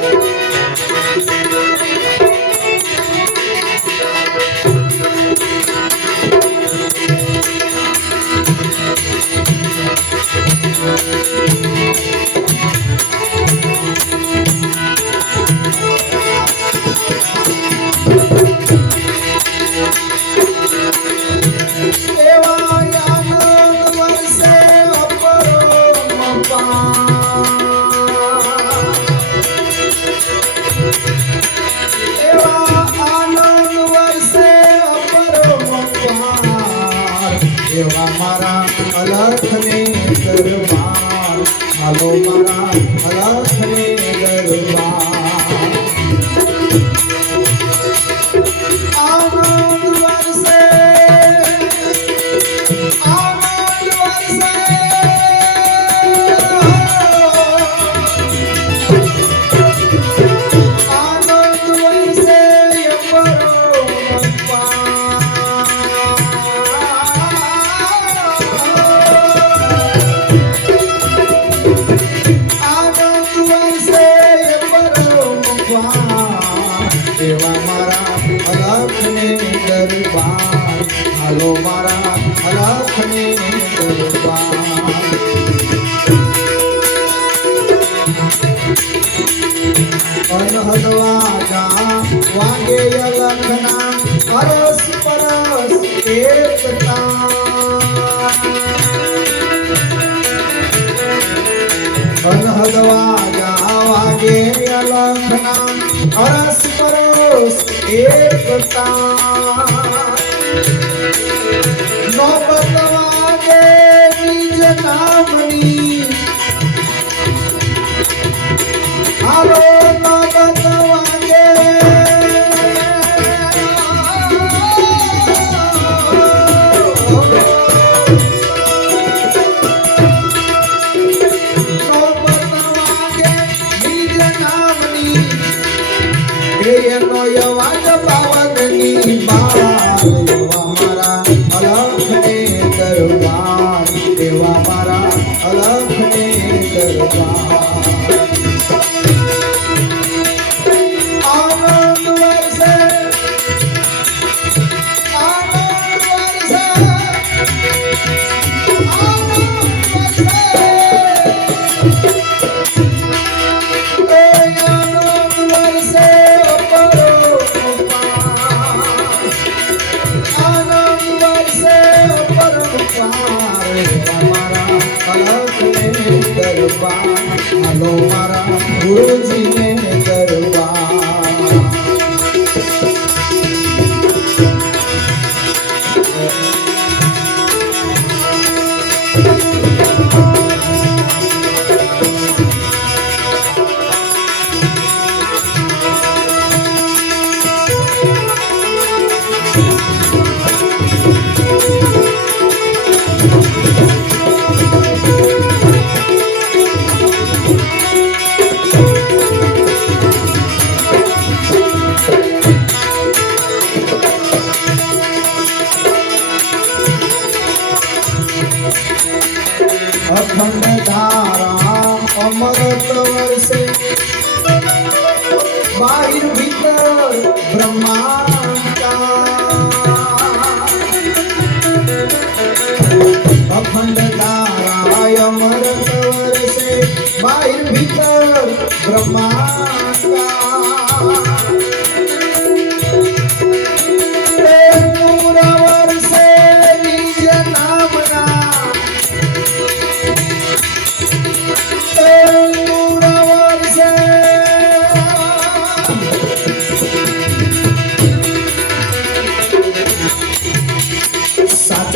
એવા અલખના અરસ પરસ એકતા અનહદવા જા વાગે અલખના અરસ પરસ એકતા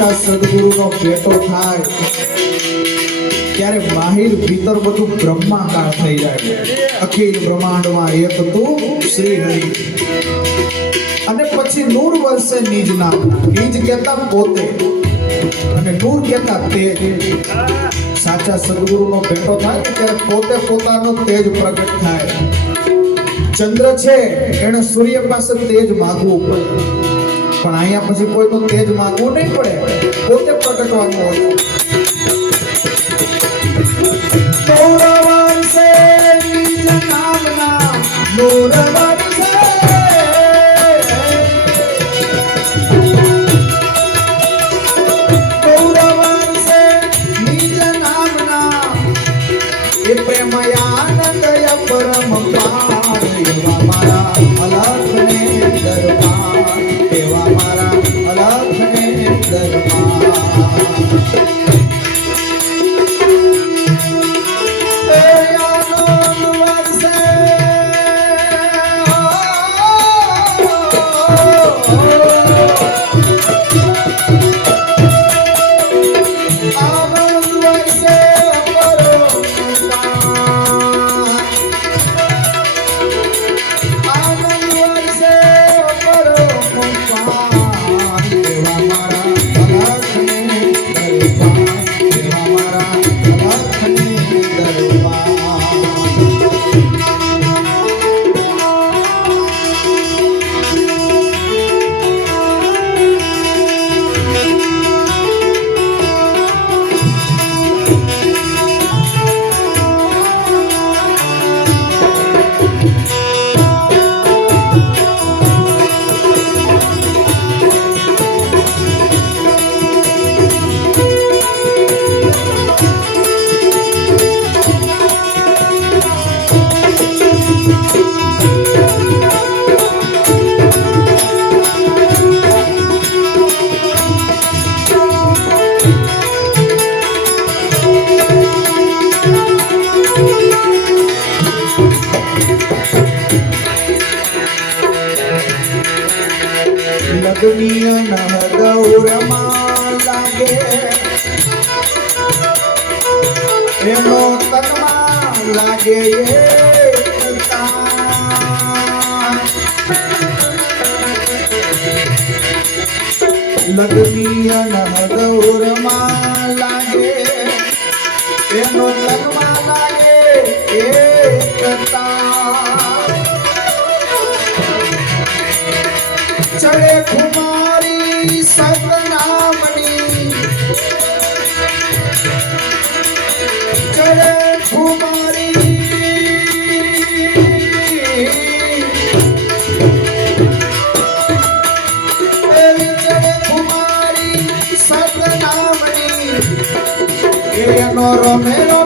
સાચા સદગુરુનો ભેટો થાય, ત્યારે બાહિર ભીતર બધું બ્રહ્માકાર થઈ જાય. અખિલ બ્રહ્માંડમાં એક તું શ્રી હરિ. અને પછી નૂર વર્ષે નિજ નામ નિજ કહેતા પોતે, અને નૂર કહેતા તે. સાચા સદગુરુનો ભેટો થાય ત્યારે પોતે પોતાનો તેજ પ્રગટ થાય. ચંદ્ર છે, એને સૂર્ય પાસે તેજ માગવું પડે. પણ અહીંયા પછી કોઈનું તેજ માંગવું નહીં પડે. પોતે પ્રગટવાનું હોય. ગૌરવંશે નિજ નામના નૂર દરબાર એ તનમાં લાગે નહ ગૌરમાં લાગે એનો તનમાં લાગે એકતા ચડે કુમારી સતનામની એનો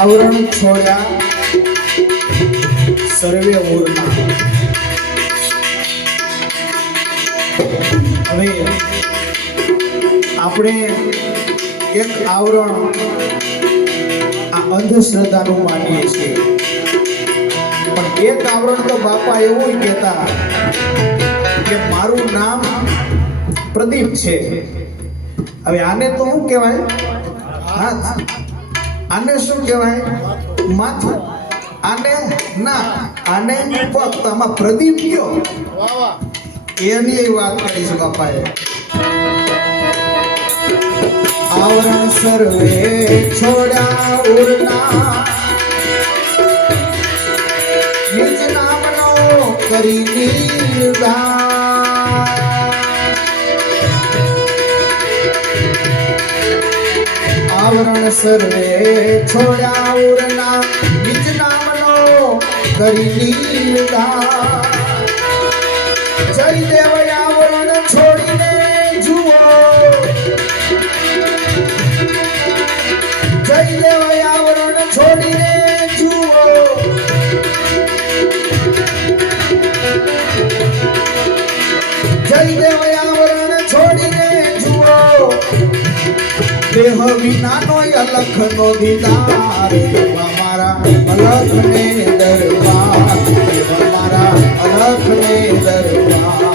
આવરણ છોડ્યા. સર્વે ઓરના હવે આપણે એક આવરણ આ અંધશ્રદ્ધાનું માનીએ છીએ. પણ એક આવરણ તો બાપા એવું કહેતા કે મારું નામ પ્રદીપ છે. હવે આને તો શું કહેવાય? હાથ. આને શું કહેવાય? માથું. આને ના આને પગ. આમાં પ્રદીપ કયો? એની વાત કરી છે બાપાએ. આવરણ સર્વે છોડા ઉરના નિજ નામનો કરી નિર્ધાર. આવરણ સર્વે છોડ્યા ઉરના બીજ નામનો કરી લીલા. જય દેવ દેહ વિનાનો અલખ નો દીદાર મારા અલખ ને દરબાર મારા અલખ ને દરબાર.